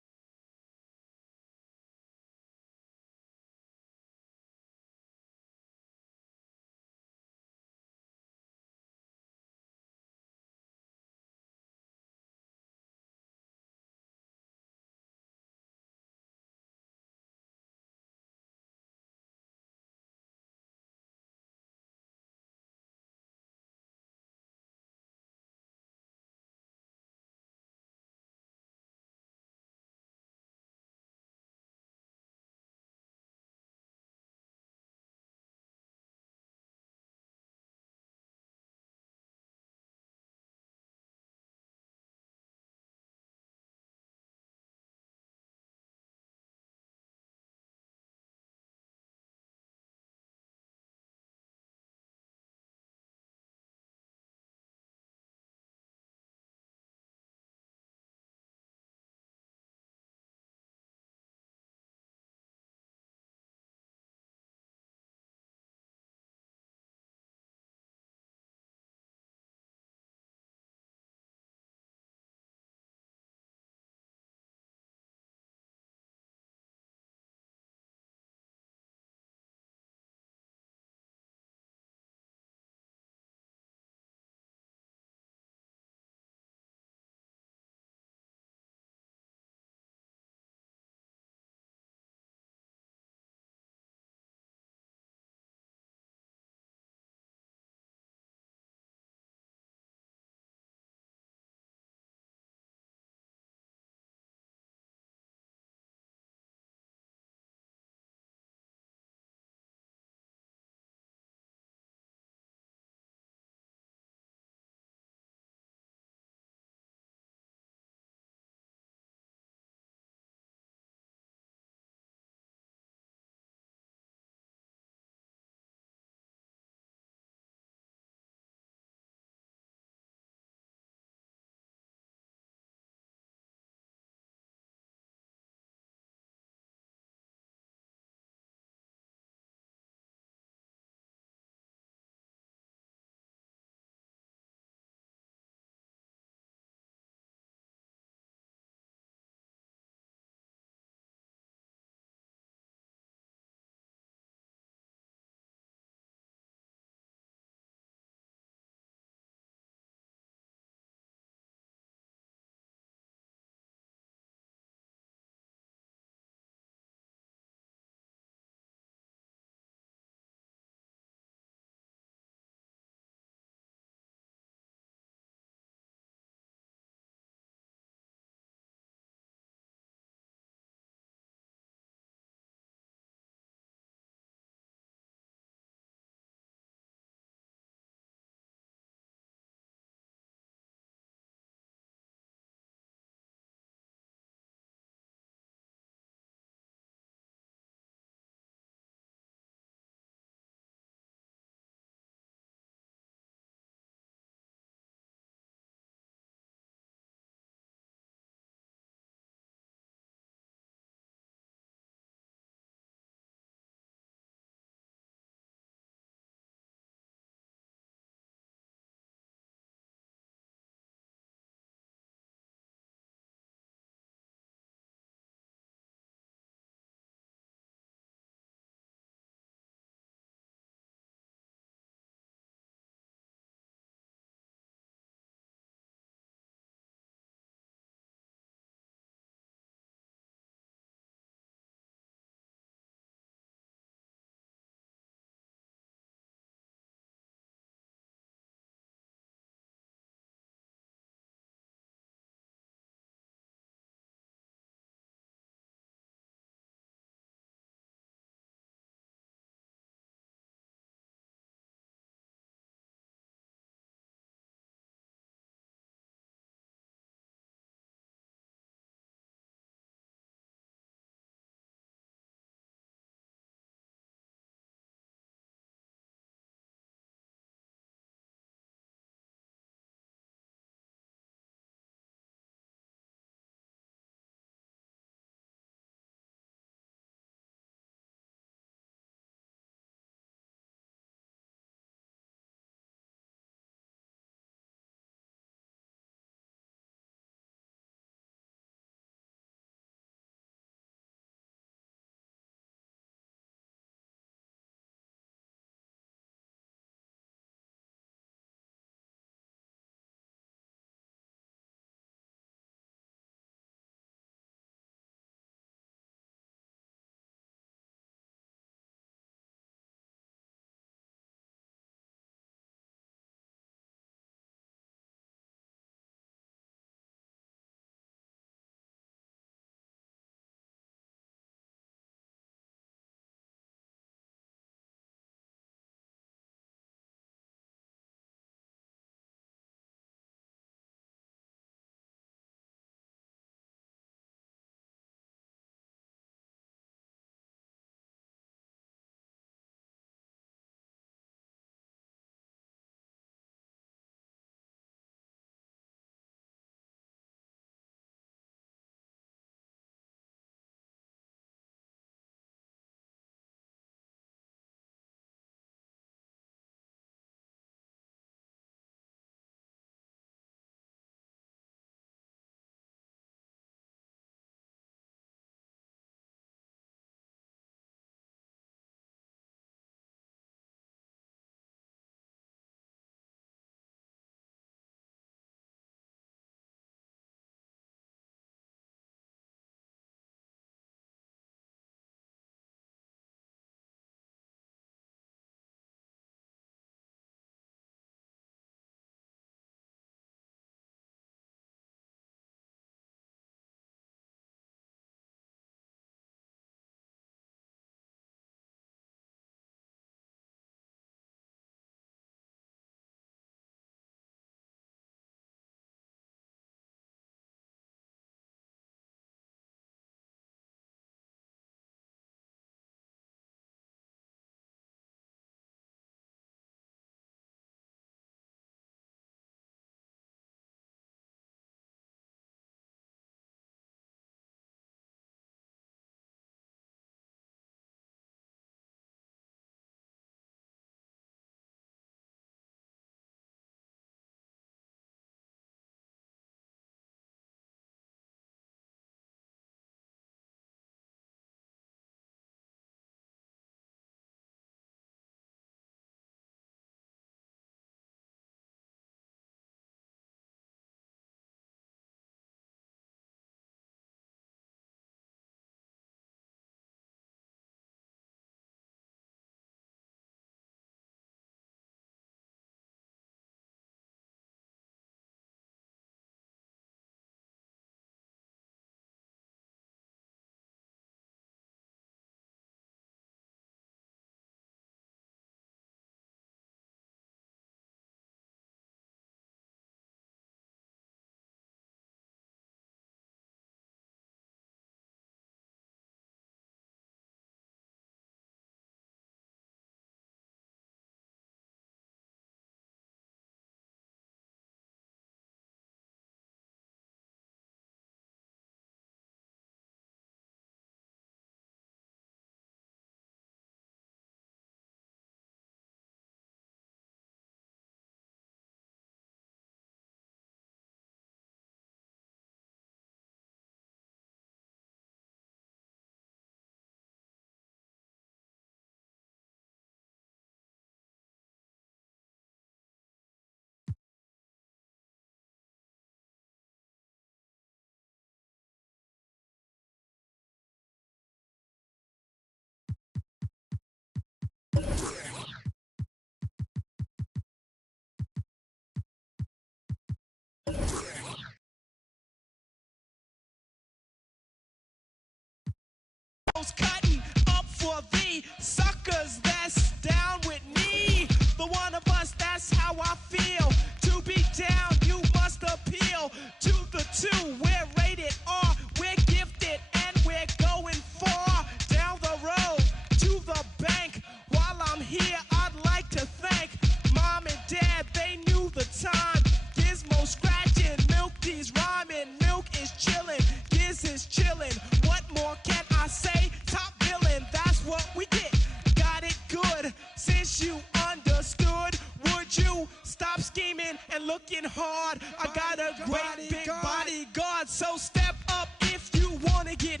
Gizmo's cutting up for the suckers that's down with me. The one of us, that's how I feel. To be down, you must appeal to the two. We're rated R, we're gifted, and we're going far down the road to the bank. While I'm here, I'd like to thank Mom and Dad, they knew the time. Gizmo scratching, Milky's rhyming, Milk is chilling, Giz is chilling. What more can I say? Top billing, that's what we get. Got it good, since you understood. Would you stop scheming and looking hard? I got a great big bodyguard, so step up if you wanna get.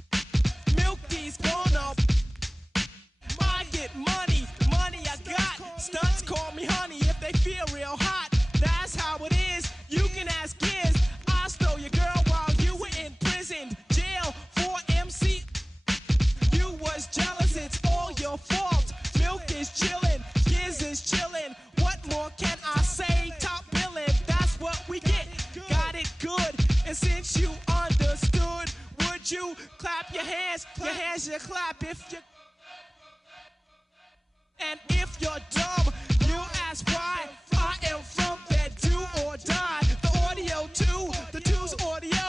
Milky's gonna. I get money, money I got. Stunts call me honey if they feel real hot. That's how it is. You can ask Giz. I stole your girl while you were in prison, jail for MC. You was jealous, it's all your fault. Milk is chillin', Giz is chillin'. What more can I say? Top billing, that's what we get. Got it good, and since you understood, would you clap your hands? Your hands you clap if you. And if you're dumb, you ask why. I am from that do or die. The audio too, the two's audio.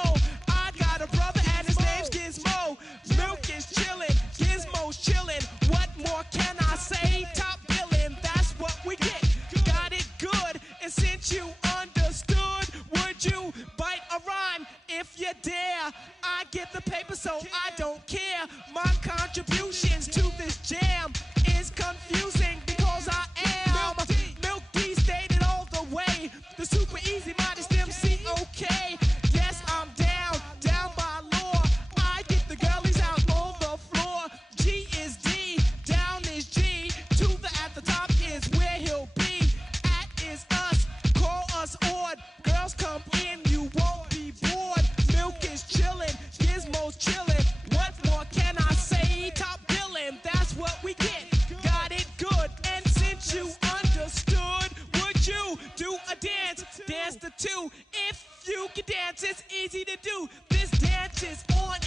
I got a brother and his name's Gizmo. Milk is chillin', Gizmo's chillin'. What more can I say? Top billing, that's what we get. Got it good, and since you understood, would you bite a rhyme if you dare? I get the paper, so I don't care. My contributions to this jam is confusing because I am Milk D, stated all the way. The super easy modest MC, okay. Yes, I'm down by law. I get the girlies out on the floor. G is D, down is G. To the at the top is where he'll be. At is us, call us odd. Girls come in, you won't be bored. Milk is chillin', Gizmo's chillin'. What more can I say? Top billing, that's what we get. Got it good, and since you understood, would you do a dance? Dance the two. If you can dance, it's easy to do. This dance is on.